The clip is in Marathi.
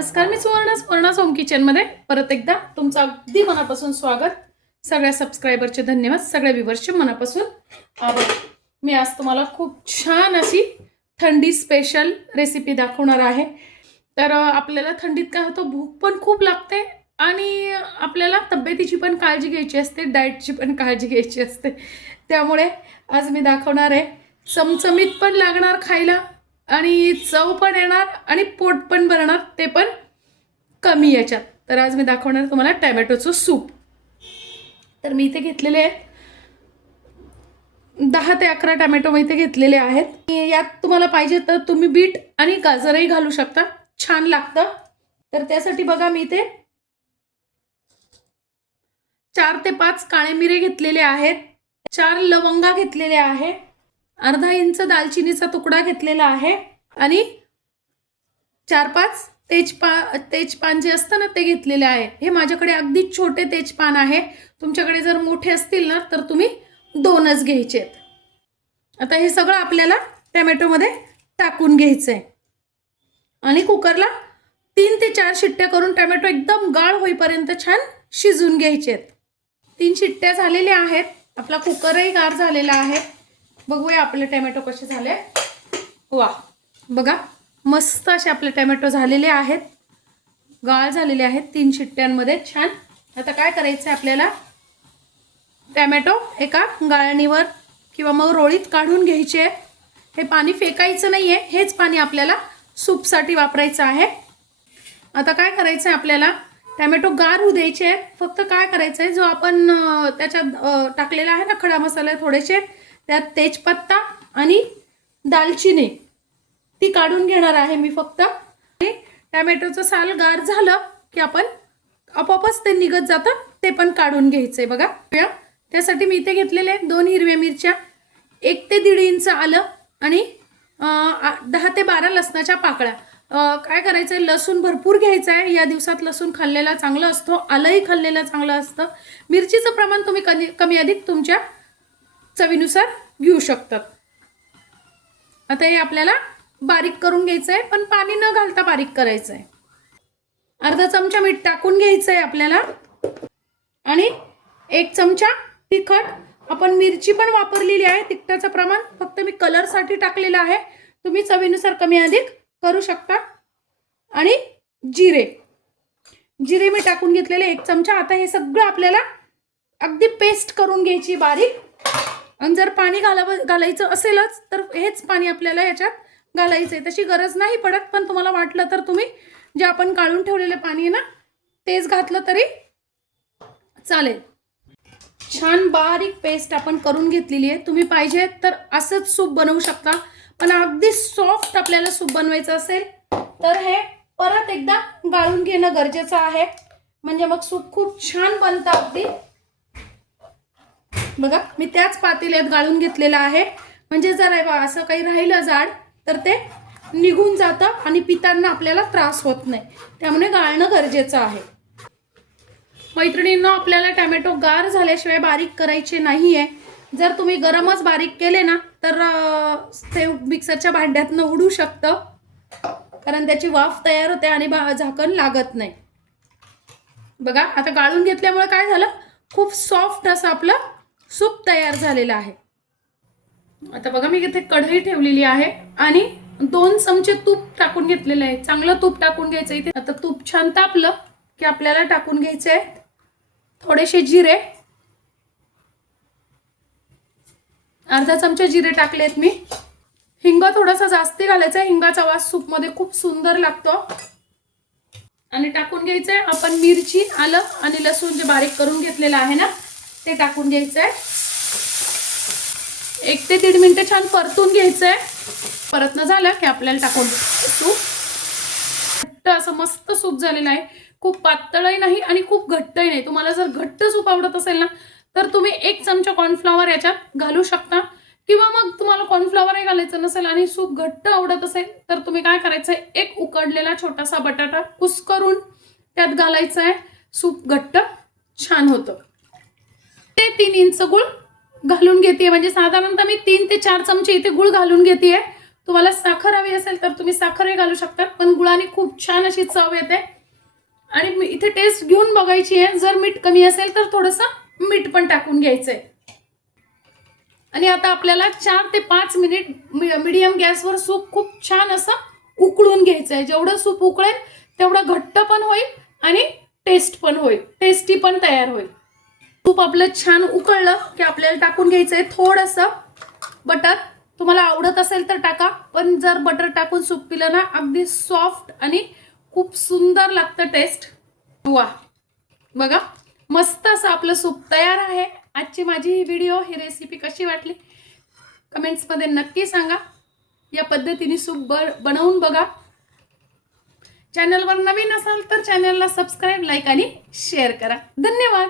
नमस्कार मी सुवर्ण सुवर्ण होम किचनमध्ये. परत एकदा तुमचं अगदी मनापासून स्वागत. सगळ्या सबस्क्रायबरचे धन्यवाद सगळ्या व्ह्युअर्सचे मनापासून. आभार मी आज तुम्हाला खूप छान अशी थंडी स्पेशल रेसिपी दाखवणार आहे. तर आपल्याला थंडीत काय होतं भूक पण खूप लागते आणि आपल्याला तब्येतीची पण काळजी घ्यायची असते डाएटची पण काळजी घ्यायची असते. त्यामुळे आज मी दाखवणार आहे चमचमीत पण लागणार खायला. आणि चव पण येणार आणि पोट पण भरणार ते पण कमी याच्यात. तर आज मी दाखवणार तुम्हाला टॅमॅटोचं सूप. तर मी इथे घेतलेले आहेत. दहा ते अकरा टॅमॅटो मी इथे घेतलेले आहेत. यात तुम्हाला पाहिजे तर तुम्ही बीट आणि गाजरही घालू शकता. छान लागतं. तर त्यासाठी बघा मी इथे चार ते पाच काळे मिरे घेतलेले आहेत. चार लवंगा घेतलेले आहे. अर्धा इंच दालचिनीचा तुकडा घेतलेला आहे. आणि चार पाच तेजपा तेजपान जे असतं ना ते घेतलेले आहे. हे माझ्याकडे अगदी छोटे तेजपान आहे. तुमच्याकडे जर मोठे असतील ना तर तुम्ही दोनच घ्यायचे आहेत आता हे सगळं आपल्याला टॅमॅटोमध्ये टाकून घ्यायचं आहे आणि कुकरला तीन ते चार शिट्ट्या करून टॅमॅटो एकदम गाळ होईपर्यंत छान शिजून घ्यायचे आहेत तीन शिट्ट्या झालेल्या आहेत. आपला कुकरही गार झालेला आहे. बघूया आपले टॅमॅटो कसे झाले. वा. बघा मस्त असे आपले टॅमॅटो झालेले आहेत. गाळ झालेले आहेत तीन शिट्ट्यांमध्ये. छान. आता काय करायचं आहे आपल्याला? टॅमॅटो एका गाळणीवर किंवा मग रोळीत काढून घ्यायचे. हे पाणी फेकायचं नाही आहे हेच पाणी आपल्याला सूपसाठी वापरायचं आहे. आता काय करायचं आहे आपल्याला? टॅमॅटो गार होऊ द्यायचे आहेत. फक्त काय करायचं आहे? जो आपण त्याच्यात टाकलेला आहे ना खडा मसाला थोडेसे त्यात तेजपत्ता आणि दालचिनी. ती काढून घेणार आहे मी फक्त. टॅमॅटोचं साल गार झालं की आपण आपोआपच ते निघत जातं ते पण काढून घ्यायचंय बघा. त्यासाठी मी इथे घेतलेले दोन हिरव्या मिरच्या. एक ते दीड इंच आलं आणि दहा ते बारा लसणाच्या पाकळ्या. काय करायचं आहे लसूण भरपूर घ्यायचं आहे या दिवसात लसूण खाल्लेला चांगलं असतो. आलंही खाल्लेलं चांगलं असतं. मिरचीचं प्रमाण तुम्ही कमी कमी अधिक तुमच्या चवीनुसार घेऊ शकतात. आता हे आपल्याला बारीक करून घ्यायचं आहे पण पाणी न घालता बारीक करायचं आहे अर्धा चमचा मीठ टाकून घ्यायचं आहे आपल्याला. आणि एक चमचा तिखट. आपण मिरची पण वापरलेली आहे तिखटाचं प्रमाण फक्त मी कलरसाठी टाकलेलं आहे. तुम्ही चवीनुसार कमी अधिक करू शकता. आणि जिरे. जिरे मी टाकून घेतलेले एक चमचा. आता हे सगळं आपल्याला अगदी पेस्ट करून घ्यायची बारीक. आणि जर पाणी घालावं घालायचं असेलच तर हेच पाणी आपल्याला याच्यात घालायचं आहे तशी गरज नाही पडत पण तुम्हाला वाटलं तर तुम्ही जे आपण काढून ठेवलेलं पाणी आहे ना तेच घातलं तरी चालेल. छान बारीक पेस्ट आपण करून घेतलेली आहे. तुम्ही पाहिजे तर असंच सूप बनवू शकता. पण अगदी सॉफ्ट आपल्याला सूप बनवायचं असेल तर हे परत एकदा गाळून घेणं गरजेचं आहे. म्हणजे मग सूप खूप छान बनतं अगदी. बघा मी त्याच पातेल्यात गाळून घेतलेलं आहे. म्हणजे जरा आहे बा असं काही राहिलं जाड तर ते निघून जातं आणि पितांना आपल्याला त्रास होत नाही. त्यामुळे गाळणं गरजेचं आहे. मैत्रिणींना आपल्याला टॅमॅटो गार झाल्याशिवाय बारीक करायचे नाही आहे जर तुम्ही गरमच बारीक केले ना तर ते मिक्सरच्या भांड्यातनं उडू शकतं. कारण त्याची वाफ तयार होते आणि बा झाकण लागत नाही. बघा आता गाळून घेतल्यामुळे काय झालं? खूप सॉफ्ट असं आपलं सूप तयार झालेलं आहे. आता बघा मी इथे कढई ठेवलेली आहे आणि दोन चमचे तूप टाकून घेतलेले आहे. चांगलं तूप टाकून घ्यायचं इथे. आता तूप छान तापलं की आपल्याला टाकून घ्यायचे थोडेसे जिरे. अर्धा चमचा जिरे टाकलेत मी. हिंग थोडासा जास्ती घालायचा आहे. हिंगाचा वास सूपमध्ये खूप सुंदर लागतो. आणि टाकून घ्यायचंय आपण मिरची आलं आणि लसूण जे बारीक करून घेतलेलं आहे ना ते टाकून घ्यायचंय. एक ते दीड मिनटं छान परतून घ्यायचंय. परतनं झालं की आपल्याला टाकून तूप घट्ट असं मस्त सूप झालेलं आहे. खूप पातळही नाही आणि खूप घट्टही नाही. तुम्हाला जर घट्ट सूप आवडत असेल ना तर तुम्ही एक चमचा कॉर्नफ्लॉवर याच्यात घालू शकता. किंवा मग तुम्हाला कॉर्नफ्लॉवरही घालायचं नसेल आणि सूप घट्ट आवडत असेल तर तुम्ही काय करायचं एक उकडलेला छोटासा बटाटा कुस्करून त्यात घालायचा आहे सूप घट्ट छान होतं. ते तीन इंच गुळ घालून घेते म्हणजे साधारणतः मी तीन ते चार चमचे इथे गुळ घालून घेते तुम्हाला साखर हवी असेल तर तुम्ही साखरही घालू शकता पण गुळाने खूप छान अशी चव येते. आणि इथे टेस्ट घेऊन बघायची आहे. जर मीठ कमी असेल तर थोडंसं मीठ पण टाकून घ्यायचंय. आणि आता आपल्याला चार ते पाच मिनिट मिडियम गॅसवर सूप खूप छान असं उकळून घ्यायचं आहे जेवढं सूप उकळेल तेवढं घट्ट पण होईल आणि टेस्ट पण होईल. टेस्टी पण तयार होईल. सूप आपलं छान उकळलं की आपल्याला टाकून घ्यायचं आहे थोडंसं. बटर तुम्हाला आवडत असेल तर टाका पण जर बटर टाकून सूप पिलं ना अगदी सॉफ्ट आणि खूप सुंदर लागतं टेस्ट वा बघा मस्त असं आपलं सूप तयार आहे. आजची माझी ही व्हिडिओ ही रेसिपी कशी वाटली? कमेंट्समध्ये नक्की सांगा. या पद्धतीने सूप ब बनवून बघा. चॅनलवर नवीन असाल तर चॅनलला सबस्क्राईब लाईक आणि शेअर करा. धन्यवाद.